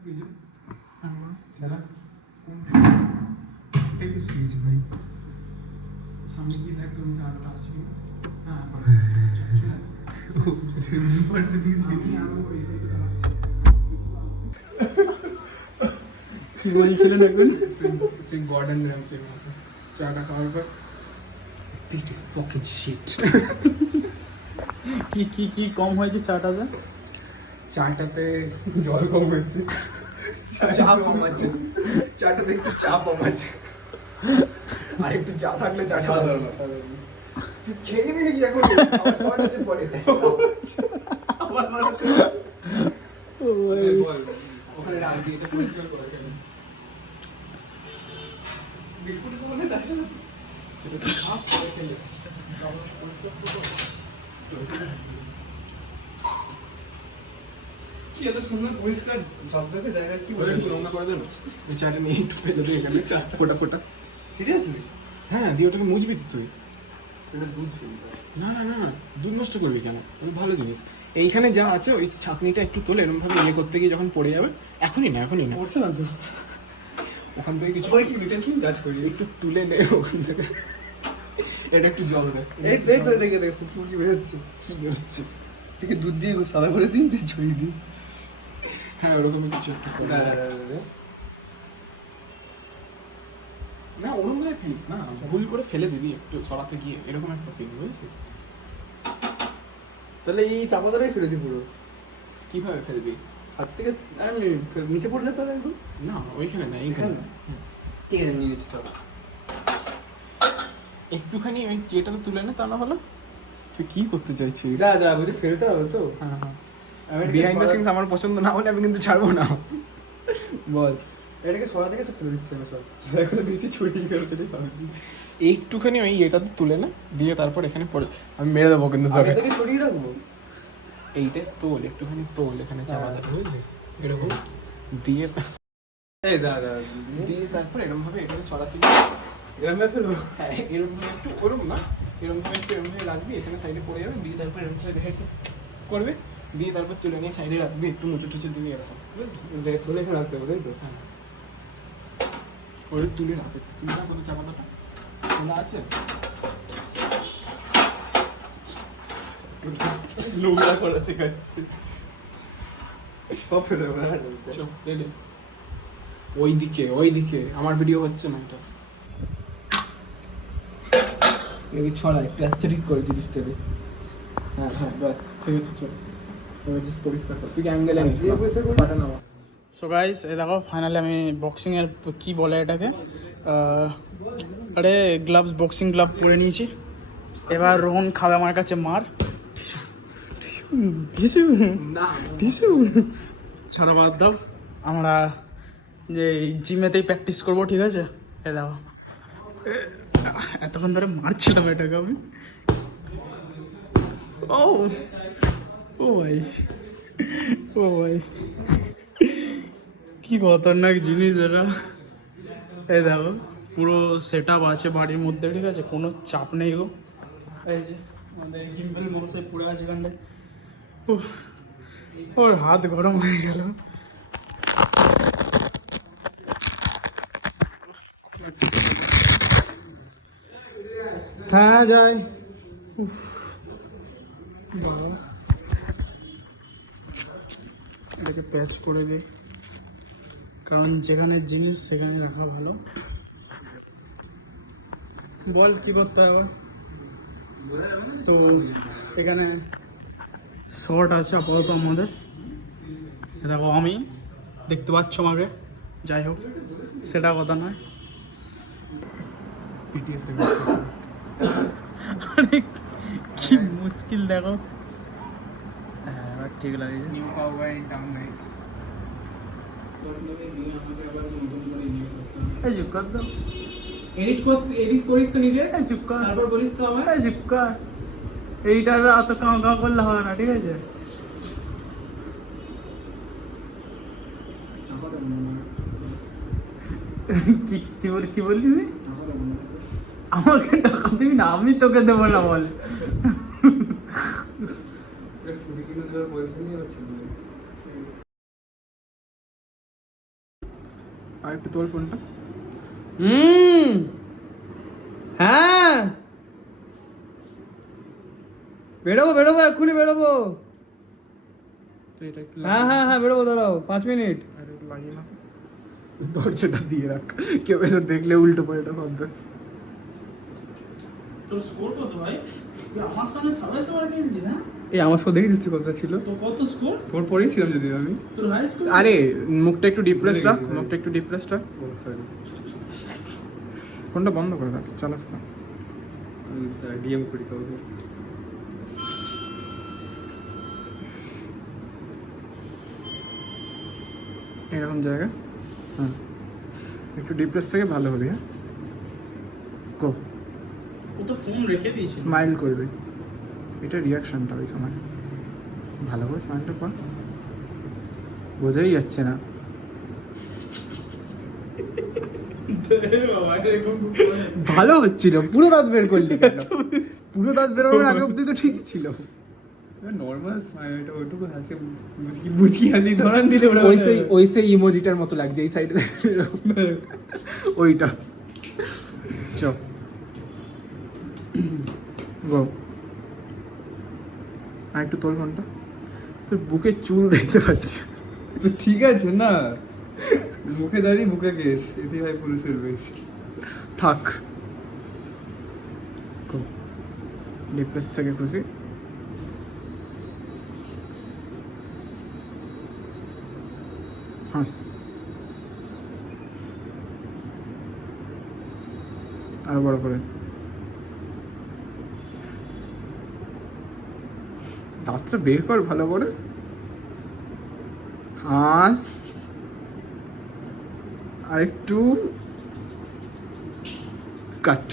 ফ্রিজে দাদা এই তো ফ্রিজ ভাই সামনে গিয়ে দেখ তুমি আরো আসছি হ্যাঁ ऊपर से भी আমি আরো এসে কি বলছিলেন এখন? সেই গর্ডন র্যামসে চাটা খাওয়ার পর দিস ইজ ফাকিং শিট কি কম হয়েছে চাটাতে? চাটাতে জল কম হয়েছে, চা কম আছে, চাটাতে একটু চা কম আছে, আর একটু চা থাকলে চাটা ভালো হবে। তুই খেয়ে নিবি নাকি এখন? আমার শর্ট আছে পরে আমার বল ওখানে রাখ দিয়ে এটা পরিষ্কার করে খেলে বিস্কুট বলে যাস সেটা তো খাস করে খেলে পরিষ্কার করে কি এত সুন্দর পরিষ্কার ঝকঝকে জায়গা কি বলে তুলনা করে দেন এই চাটা নিয়ে একটু ফেলে দিই এখানে ফোটা ফোটা সিরিয়াসলি হ্যাঁ দিয়ে ওটাকে মুছবি তুই এটা দুধ না না না না দুধ নষ্ট করবি কেন ওই ভালো জিনিস এইখানে যা আছে ওই ছাঁকনিটা একটু তোলে এরকম ভাবে ইয়ে করতে গিয়ে যখন পড়ে যাবে এখনই না পড়ছে না তো ওখান থেকে কিছু কি রিটেন ক্লিন কাজ করি একটু তুলে নে ওখান থেকে এটা একটু জল দে এই তো দেখে ফুটফুটি বেরোচ্ছে কি বেরোচ্ছে ঠিক দুধ দিয়ে সাদা করে দিন দিয়ে ছড়িয়ে দিই হ্যাঁ ওরকমই কিছু না ওরকম ভাবে ফেলিস না ভুল করে ফেলে দিবি একটু সরাতে গিয়ে এরকম একটা সিন বুঝছিস তাহলে এই চাপাতাটাই ফেলে দিই পুরো। কিভাবে ফেলবি হাত থেকে নিচে পড়ে যেতে হবে একদম না ওইখানে না এইখানে ঠিক আছে নিয়ে নিচ্ছি চলো একটুখানি ওই যেটাতে তুলে না তা না হলো তুই কি করতে চাইছিস যা বুঝে ফেলতে হবে তো হ্যাঁ বিহাইন্ড দ্য সিনস আমার পছন্দ না হলে আমি কিন্তু ছাড়বো না বল এটাকে সরা থেকে ফেলে দিচ্ছি আমি সব এখন বেশি ছুটি করেছে ভাবছি একটুখানি ওই এটাতে তুলে না দিয়ে তারপর এখানে পড়ে আমি মেরে দেবো কিন্তু তোকে এটাকে সরিয়ে রাখবো এইটা তোল একটুখানি তোল এখানে চাপা দেবে বুঝছিস এরকম দিয়ে এই দা দিয়ে তারপর এরকম ভাবে এটাকে সরাতে গ্রামে ফেলবো হ্যাঁ এরকম ভাবে একটু ওরকম না এরকম ভাবে একটু এরকম ভাবে রাখবি এখানে সাইডে পড়ে যাবে দিয়ে তারপর এরকম ভাবে দেখে একটু করবে দিয়ে তারপর তুলে নিয়ে সাইডে রাখবি একটু মুচে টুচে দিবি এরকম বুঝছিস তুলে এখানে রাখতে হবে তাই তো হ্যাঁ ওই তুলে রাখবে তুলে রাখবো তো চাপাটাটা খোলা আছে নোংরা করা শেখাচ্ছে সব ফেলে দেবো চল রেডি ওইদিকে আমার ভিডিও হচ্ছে না এটা এই ছড়া একটু অ্যাস্থেটিক করে জিনিসটাকে হ্যাঁ ব্যাস ঠিক আছে চল এবার জাস্ট পরিষ্কার কর তুই অ্যাঙ্গেলে নিস পাঠানো সো গাইস এই দেখো ফাইনালি আমি বক্সিংয়ের কি বলে এটাকে আরে গ্লাভস বক্সিং গ্লাভ পরে নিয়েছি এবার রোহন খাবে আমার কাছে মার টিস্যু ছাড়া বাদ দাও আমরা যে জিমেতেই প্র্যাকটিস করবো ঠিক আছে এ দেখো এতক্ষণ ধরে মারছিলাম এটাকে আমি ও ভাই কি খতরনাক জিনিস এটা এই দেখো পুরো সেট আপ আছে বাড়ির মধ্যে ঠিক আছে কোনো চাপ নেই গো এই যে আমাদের গিম্বল মশাই পুড়ে আছে এখানটায় ওর হাত গরম হয়ে গেল হ্যাঁ যাই বাবা এটাকে প্যাচ করে দিই কারণ যেখানে জিনিস সেখানে রাখা ভালো বল কি করতে হবে তো এখানে শর্ট আছে আপাতত আমাদের দেখো আমি দেখতে পাচ্ছ আমাকে যাই হোক সেটা কথা নয় পিটিএস আরে কি মুশকিল দেখো হ্যাঁ ঠিক লাগে নিউ পাওয়ার ডাউন গাইস এই চুপ কর তো এডিট করিস তো নিজে এই চুপ কর তারপর বলিস তো আমার এই চুপ কর এইটার এত কাঁ করলে হবে না ঠিক আছে কি বললি তুই আমাকে টাকা দিবি না আমি তোকে দেবো না বল আর একটু তোর ফোনটা। হ্যাঁ বেরোবো এক্ষুনি বেরোবো। তো এটা একটু হ্যাঁ বেরোবো, দাঁড়াও 5 মিনিট। আরে লাগিয়ে না তো, দরজাটা দিয়ে রাখ, কেউ এসে দেখলে উল্টো পাল্টা ভাববে। তোর স্কোর কত ভাই? তুই আমার সামনে সবাই সবার খেলছিস না? এই আমার স্কোর দেখিস তুই কত ছিল? তো কত স্কোর? তোর পরেই ছিলাম যদি আমি। তোর হাই স্কোর? আরে মুখটা একটু ডিপ্রেসড রাখ, মুখটা একটু ডিপ্রেসড রাখ। সরি, ফোনটা বন্ধ করে রাখ, চালাস না। ডিএম করি কাউকে। এরকম জায়গা, হ্যাঁ একটু ডিপ্রেস থেকে ভালো হবে। হ্যাঁ গো, ও তো ফোন রেখে দিয়েছে। স্মাইল করবে, এটা রিয়াকশনটা ওই সময়। ভালো করে স্মাইলটা কর, বোঝাই যাচ্ছে না। ভালো হচ্ছিল, পুরো দাঁত বের করলি কেন? পুরো দাঁত বেরোনোর আগে অব্দি তো ঠিকই ছিল। নর্মাল স্মাইল, এটা ওইটুকু হাসি, মুচকি হাসি ধরান দিলে ওরা ওই সেই ইমোজিটার মতো লাগছে এই সাইডে, ওইটা। চ গো, আর একটু তোর ফোনটা। তোর বুকে চুল দেখতে পাচ্ছি। তো ঠিক আছে না, মুখে দাঁড়িয়ে বুকে কেস, এতেই হয় পুরুষের বেশ। থাক গো, ডিপ্রেস থেকে খুশি। হাস, আরো বড় করে। দাঁতটা বের কর ভালো করে, হাস। আর একটু কাট।